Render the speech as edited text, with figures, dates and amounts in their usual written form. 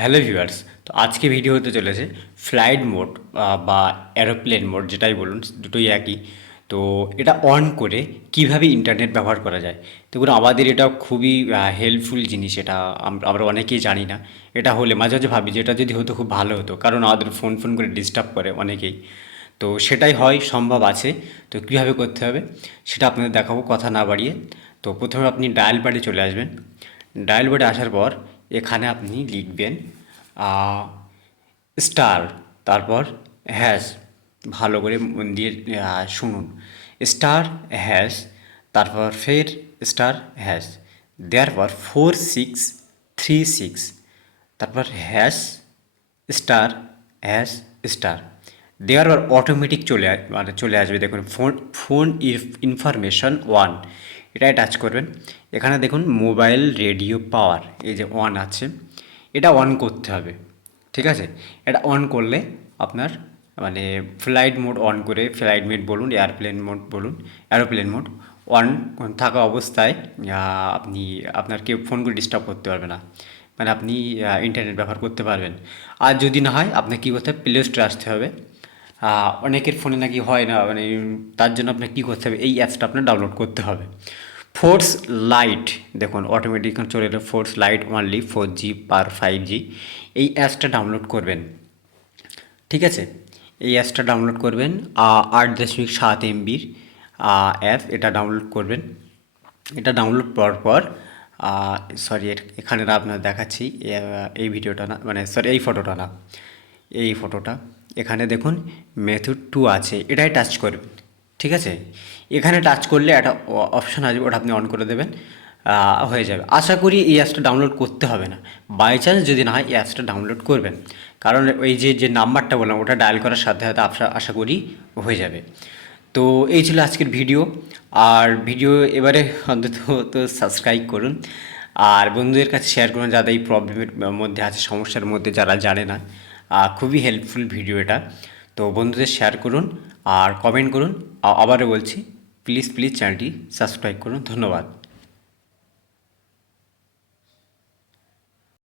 Hello viewers. তো আজকে video হতে চলেছে ফ্লাইট মোড বা এরোপ্লেন মোড, যেটাই বলুন দুটোই একই। তো এটা অন করে কিভাবে ইন্টারনেট ব্যবহার করা যায়। দেখুন, আমাদের এটা খুবই হেল্পফুল জিনিস। এটা আমরা অনেকেই জানি না। এটা হলে মাঝে মাঝে ভাবি যে এটা যদি হতো খুব ভালো হতো, কারণ আমাদের ফোন ফোন করে ডিস্টার্ব করে অনেকেই। তো সেটাই হয়, সম্ভব আছে। তো কীভাবে করতে হবে সেটা আপনাদের দেখাবো কথা না বাড়িয়ে। তো প্রথমে আপনি ডায়াল প্যাডে চলে আসবেন। ডায়াল প্যাডে আসার পর এখানে আপনি লিখবেন স্টার, তারপর হ্যাশ। ভালো করে মন দিয়ে শুনুন। স্টার হ্যাশ, তারপর ফের স্টার হ্যাশ, দেওয়ার পর 4636, তারপর হ্যাশ স্টার হ্যাশ স্টার দেওয়ার পর অটোমেটিক চলে আসবে। দেখুন, ফোন ফোন ইনফরমেশন ওয়ান, এটাই টাচ করবেন। এখানে দেখুন মোবাইল রেডিও পাওয়ার, এই যে অন আছে, এটা অন করতে হবে। ঠিক আছে, এটা অন করলে আপনার মানে ফ্লাইট মোড অন করে, ফ্লাইট মোড বলুন, এয়ারপ্লেন মোড বলুন, এরোপ্লেন মোড অন থাকা অবস্থায় আপনি আপনার কেউ ফোন করে ডিস্টার্ব করতে পারবে না। মানে আপনি ইন্টারনেট ব্যবহার করতে পারবেন। আর যদি না হয়, আপনাকে কী করতে হবে, প্লে স্টোরে আসতে হবে। অনেকের ফোনে নাকি হয় না, মানে তার জন্য আপনাকে কী করতে হবে, এই অ্যাপসটা আপনার ডাউনলোড করতে হবে। ফোর্স লাইট, দেখুন অটোমেটিক চলে এলো। ফোর্স লাইট অনলি 4G পার 5G, এই অ্যাপসটা ডাউনলোড করবেন। ঠিক আছে, এই অ্যাপসটা ডাউনলোড করবেন। 8.7 MBর অ্যাপ, এটা ডাউনলোড করবেন। এটা ডাউনলোড করার পর সরি, এখানে না আপনার দেখাচ্ছি, এই ভিডিওটা না, মানে সরি এই ফটোটা না, এই ফটোটা। এখানে দেখুন মেথড 2 আছে, এটাই টাচ করবেন। ঠিক আছে, এখানে টাচ করলে একটা অপশান আসবে, ওটা আপনি অন করে দেবেন, হয়ে যাবে। আশা করি এই অ্যাপসটা ডাউনলোড করতে হবে না। বাই চান্স যদি না হয়, এই অ্যাপসটা ডাউনলোড করবেন, কারণ ওই যে নাম্বারটা বললাম ওটা ডায়াল করার সাথে সাথে আশা করি হয়ে যাবে। তো এই ছিল আজকের ভিডিও। আর ভিডিও এবারে অন্তত তো সাবস্ক্রাইব করুন, আর বন্ধুদের কাছে শেয়ার করুন যারা এই প্রবলেমের মধ্যে আছে, সমস্যার মধ্যে যারা জানে না। খুবই হেল্পফুল ভিডিও এটা। তো বন্ধুদের শেয়ার করুন আর কমেন্ট করুন। আবারও বলছি, প্লিজ প্লিজ চ্যানেলটি সাবস্ক্রাইব করুন। ধন্যবাদ।